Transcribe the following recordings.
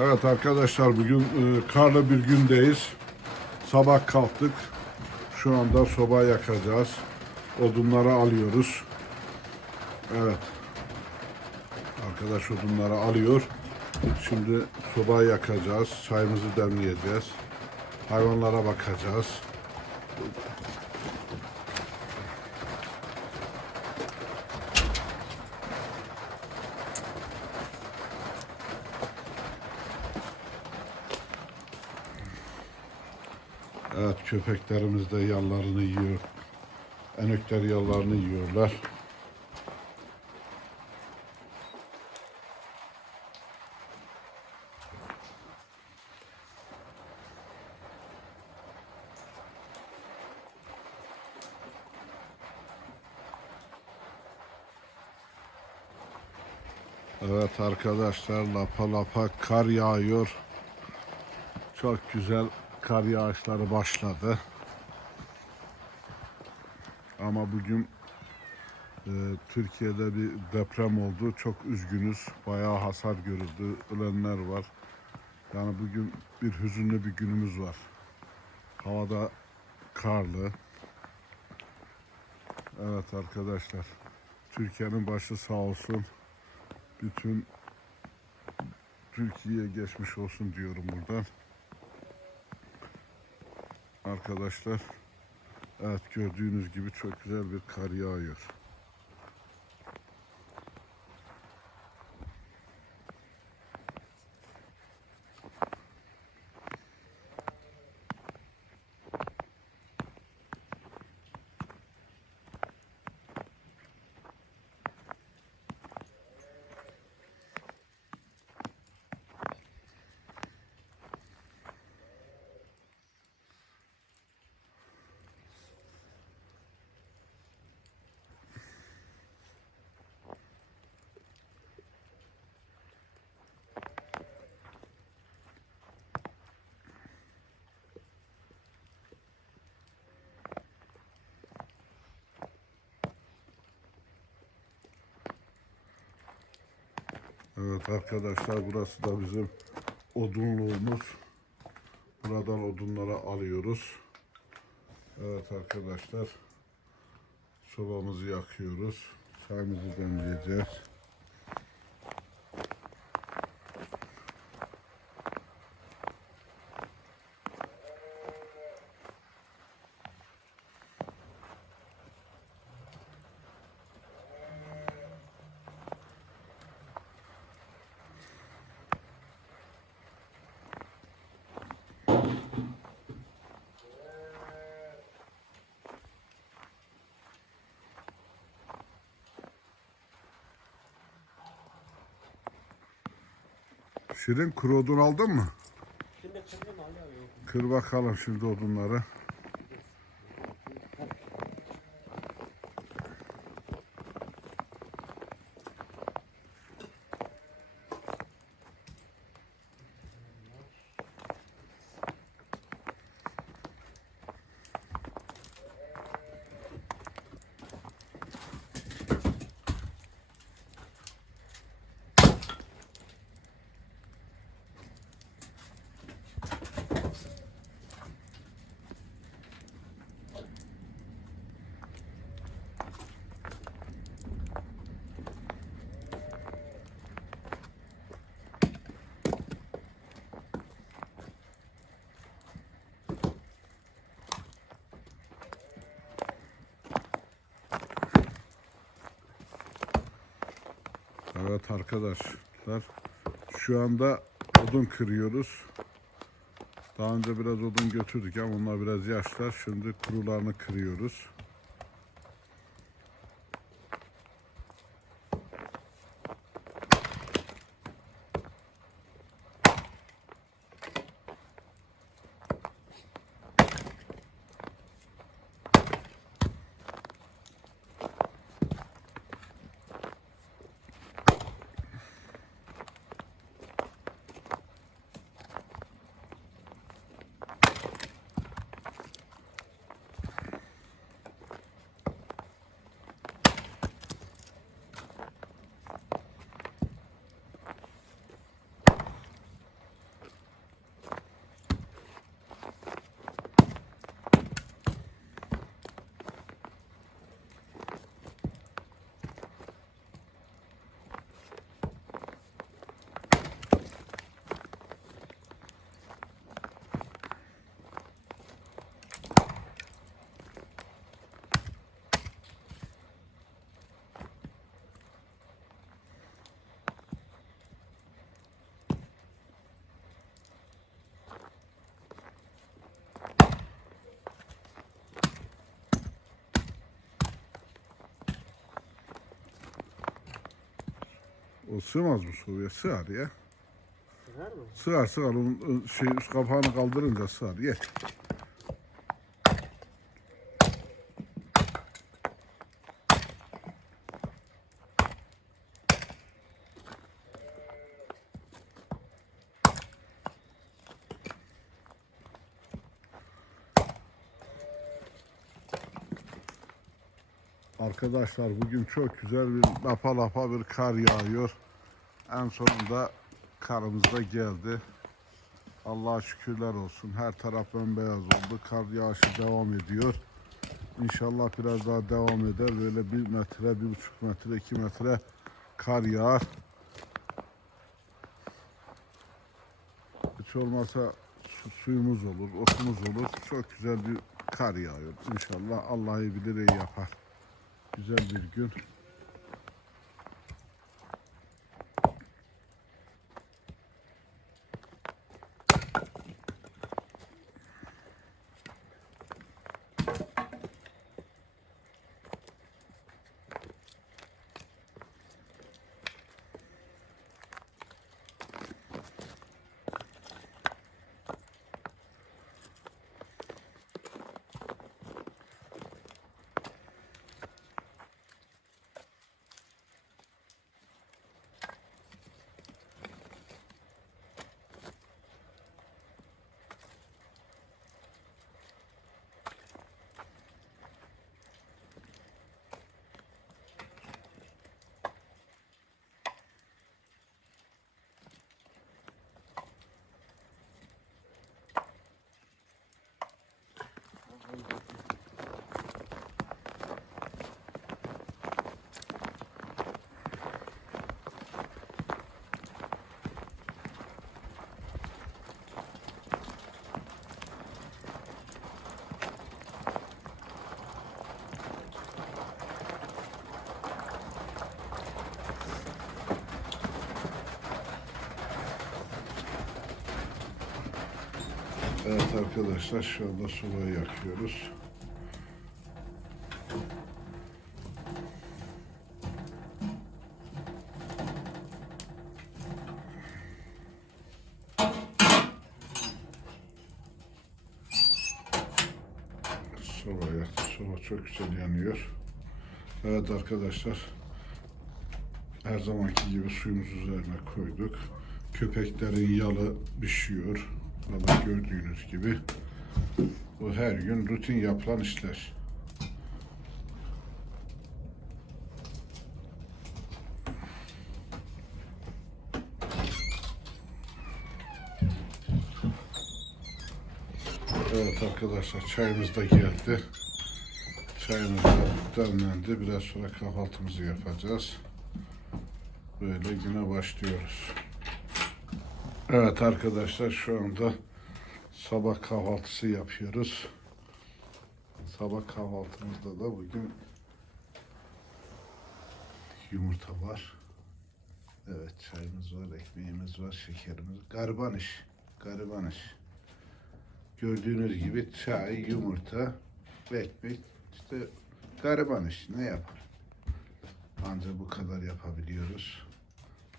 Evet arkadaşlar bugün e, karlı bir gündeyiz. Sabah kalktık. Şu anda soba yakacağız. Odunları alıyoruz. Evet. Arkadaş odunları alıyor. Şimdi soba yakacağız. Çayımızı demleyeceğiz. Hayvanlara bakacağız. Evet köpeklerimiz de yallarını yiyor. Enekler yallarını yiyorlar. Evet arkadaşlar lapa lapa kar yağıyor. Çok güzel kar yağışları başladı. Ama bugün e, Türkiye'de bir deprem oldu. Çok üzgünüz. Bayağı hasar görüldü. Ölenler var. Yani bugün bir hüzünlü bir günümüz var. Havada karlı. Evet arkadaşlar. Türkiye'nin başı sağ olsun. Bütün Türkiye'ye geçmiş olsun diyorum buradan. Arkadaşlar evet gördüğünüz gibi çok güzel bir kar yağıyor. Evet arkadaşlar burası da bizim odunluğumuz. Buradan odunları alıyoruz. Evet arkadaşlar sobamızı yakıyoruz. Çayımızı demleyeceğiz. Şirin kuru odun aldın mı? Şimdi kırdım hala yok. Kır bakalım şimdi odunları. Evet arkadaşlar şu anda odun kırıyoruz. Daha önce biraz odun götürdük ama onlar biraz yaşlar. Şimdi kurularını kırıyoruz. Sığmaz mı soğuya? Sığar ya. Sığar mı? Sığar sığar. Onun ı, şey üst kapağını kaldırınca sığar. Geç. Arkadaşlar bugün çok güzel bir lapa lapa bir kar yağıyor. En sonunda karımız da geldi. Allah'a şükürler olsun. Her taraf bembeyaz oldu. Kar yağışı devam ediyor. İnşallah biraz daha devam eder. Böyle bir metre, bir buçuk metre, iki metre kar yağar. Hiç olmazsa su- suyumuz olur, otumuz olur. Çok güzel bir kar yağıyor. İnşallah Allah iyi bilir iyi yapar. Güzel bir gün. Evet arkadaşlar şu anda sobayı yakıyoruz. Soba yaktı. Soba çok güzel yanıyor. Evet arkadaşlar. Her zamanki gibi suyumuzu üzerine koyduk. Köpeklerin yalı pişiyor. Valla gördüğünüz gibi. Bu her gün rutin yapılan işler. Evet arkadaşlar çayımız da geldi. Çayımız da demlendi. Biraz sonra kahvaltımızı yapacağız. Böyle güne başlıyoruz. Evet arkadaşlar şu anda sabah kahvaltısı yapıyoruz. Sabah kahvaltımızda da bugün yumurta var. Evet çayımız var, ekmeğimiz var, şekerimiz. Gariban iş. Gariban iş. Gördüğünüz gibi çay, yumurta ve ekmek. İşte gariban iş. Ne yapar? Ancak bu kadar yapabiliyoruz.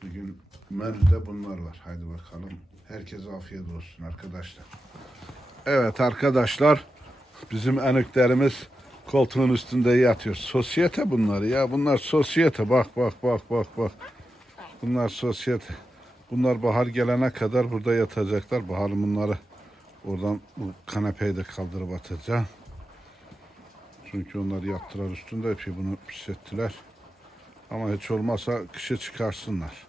Bugün menüde bunlar var. Haydi bakalım. Herkese afiyet olsun arkadaşlar. Evet arkadaşlar. Bizim enüklerimiz koltuğun üstünde yatıyor. Sosyete bunlar ya. Bunlar sosyete. Bak bak bak bak bak. Bunlar sosyete. Bunlar bahar gelene kadar burada yatacaklar. Bahar bunları oradan kanepeyi de kaldırıp atacağım. Çünkü onlar yattılar üstünde. Epey bunu pis ettiler. Ama hiç olmazsa kışa çıkarsınlar.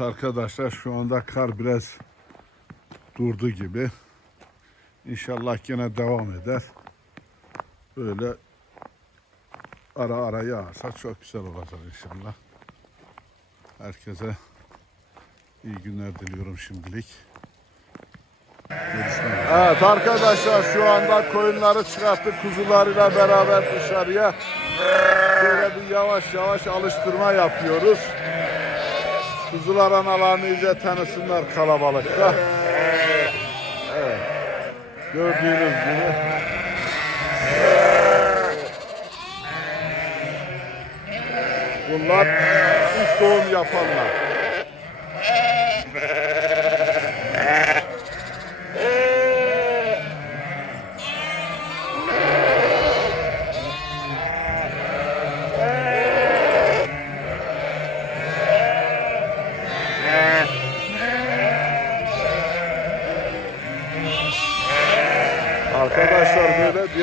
Evet arkadaşlar şu anda kar biraz durdu gibi. İnşallah yine devam eder. Böyle ara ara yağarsa çok güzel olacak inşallah. Herkese İyi günler diliyorum şimdilik. Evet arkadaşlar şu anda koyunları çıkarttık kuzularıyla beraber dışarıya. Şöyle bir yavaş yavaş alıştırma yapıyoruz. Kuzular analarını iyice tanısınlar kalabalıkta. Evet. Gördüğünüz gibi. Bunlar ilk doğum yapanlar.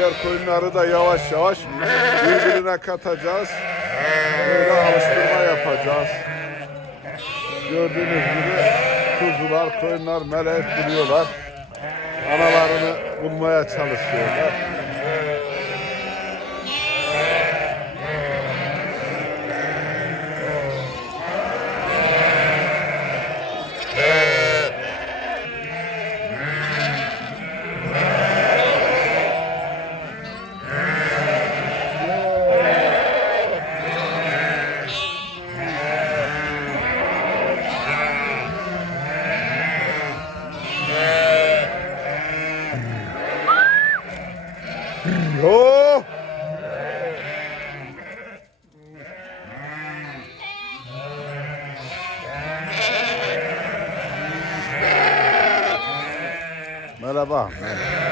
Diğer koyunları da yavaş yavaş birbirine katacağız. Böyle alıştırma yapacağız. Gördüğünüz gibi kuzular, koyunlar melek duruyorlar. Analarını bulmaya çalışıyorlar. Carnaval.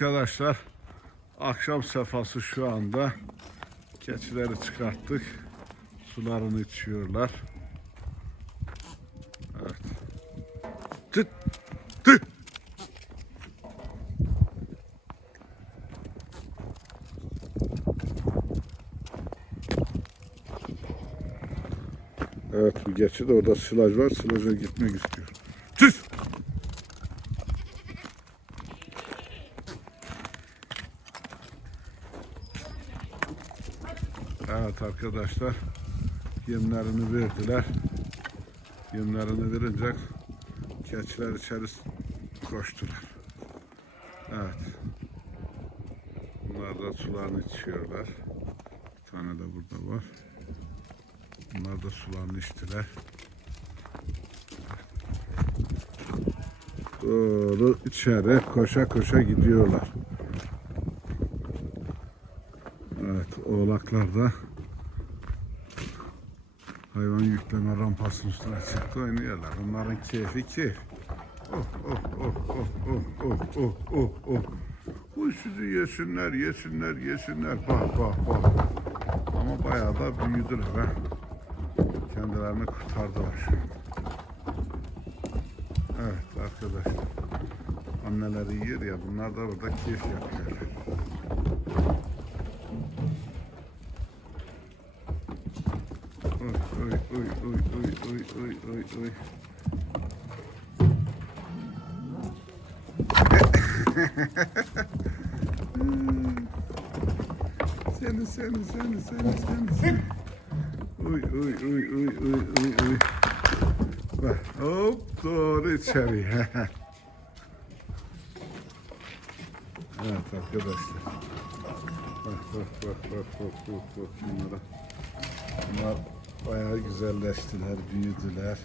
Arkadaşlar akşam sefası şu anda. Keçileri çıkarttık. Sularını içiyorlar. Evet. Tıt tıt Evet bu geçi de orada silaj var. Silaja gitmek istiyor Arkadaşlar yemlerini verdiler. Yemlerini verince keçiler içeri koştular. Evet. Bunlar da sularını içiyorlar. Bir tane de burada var. Bunlar da sularını içtiler. Doğru içeri koşa koşa gidiyorlar. Evet, oğlaklar da hayvan yükleme rampasının üstüne çıktı oynuyorlar. Bunların keyfi keyif. Oh oh oh oh oh oh oh oh oh. Sizi yesinler, yesinler, yesinler. Bak bak bak. Ama bayağı da büyüdüler ha. Kendilerini kurtardılar an. Evet arkadaşlar. Anneleri yer ya bunlar da burada keyif yapıyorlar. Oy oy oy oy oy oy. Hmm, seni seni seni seni seni. Uy uy uy uy uy uy uy. Bak hop doğru içeri. evet arkadaşlar. Bak bak bak bak bak bak bak şunlara. Bunlar bayağı güzelleştiler, büyüdüler.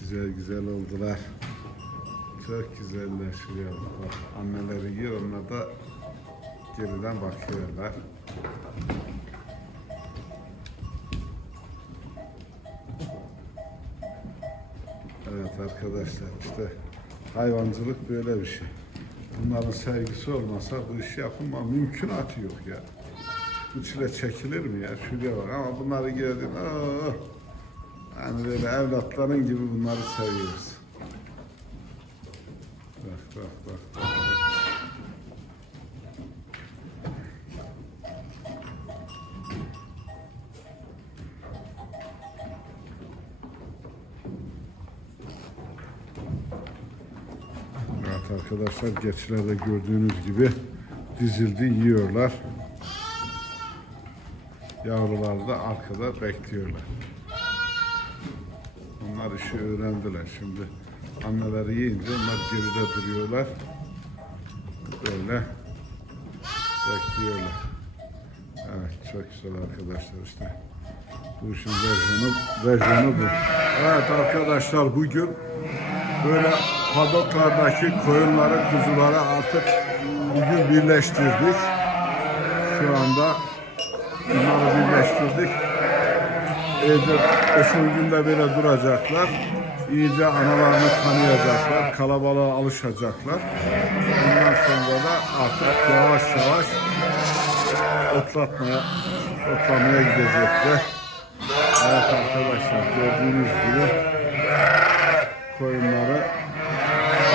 Güzel güzel oldular. Çok güzeller şuraya bak. Anneleri yiyor, onlar da geriden bakıyorlar. Evet arkadaşlar işte hayvancılık böyle bir şey. Bunların sevgisi olmasa bu işi yapılma mümkünatı yok ya. Bu çekilir mi ya? Şuraya bak ama bunları gördün. Oh, yani böyle evlatların gibi bunları seviyoruz. Bak bak bak. bak, arkadaşlar geçilerde gördüğünüz gibi dizildi yiyorlar. Yavrular da arkada bekliyorlar. Onlar işi öğrendiler. Şimdi anneleri yiyince onlar geride duruyorlar. Böyle bekliyorlar. Evet çok güzel arkadaşlar işte. Bu işin versiyonu, versiyonu bu. Evet arkadaşlar bugün böyle padoklardaki koyunları, kuzuları artık bugün birleştirdik. Şu anda bunları birleştirdik. İyice 5-10 günde böyle duracaklar. İyice analarını tanıyacaklar. Kalabalığa alışacaklar. Bundan sonra da artık yavaş yavaş otlatmaya, otlamaya gidecekler. Evet arkadaşlar gördüğünüz gibi koyunları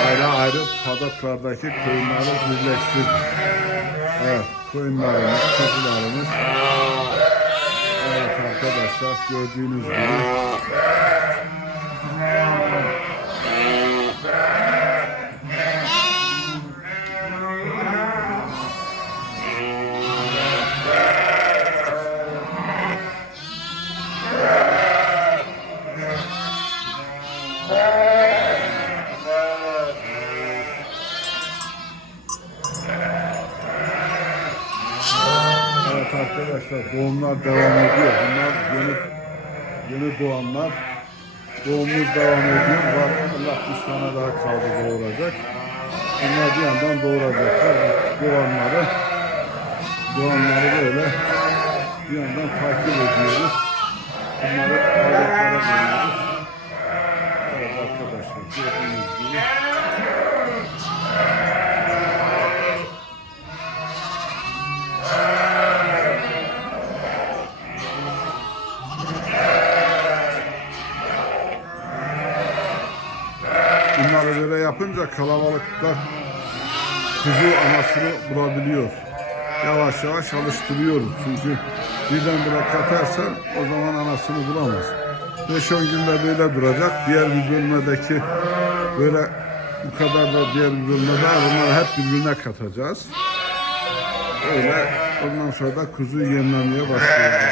ayrı ayrı padoklardaki koyunları birleştirdik. Evet koyunlarımız, kuzularımız Evet arkadaşlar gördüğünüz gibi arkadaşlar doğumlar devam ediyor. Bunlar yeni yeni doğanlar. Doğumumuz devam ediyor. Var Allah üç tane daha kaldı doğuracak. Bunlar bir yandan doğuracaklar. Doğanları doğanları böyle bir yandan takip ediyoruz. Bunları ayaklara koyuyoruz. Evet arkadaşlar gördüğünüz gibi yapınca kalabalıkta kuzu anasını bulabiliyor. Yavaş yavaş alıştırıyoruz. Çünkü birden bırak katarsan o zaman anasını bulamaz. 5-10 günde böyle duracak. Diğer bir bölmedeki böyle bu kadar da diğer bir bölmede bunları hep birbirine katacağız. Öyle ondan sonra da kuzu yemlemeye başlayacağız.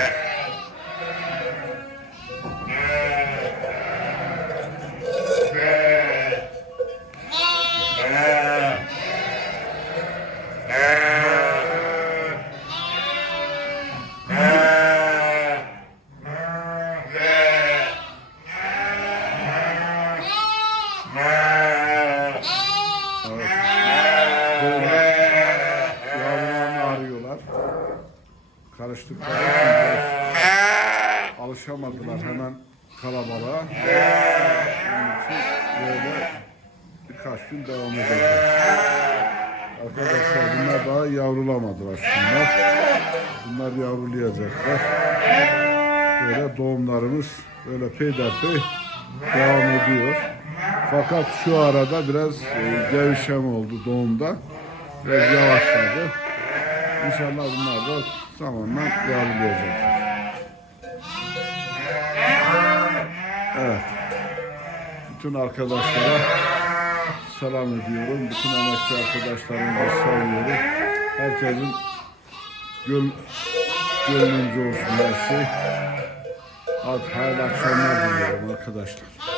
Doğumlarımız böyle peyderpey devam ediyor. Fakat şu arada biraz e, gevşeme oldu doğumda. Biraz yavaşladı. İnşallah bunlar da zamanla yavrulayacak. Evet. Bütün arkadaşlara selam ediyorum. Bütün emekçi arkadaşlarımı da seviyorum. Herkesin gönl Gönlünüzce olsun her şey. Hadi hayırlı akşamlar diliyorum arkadaşlar.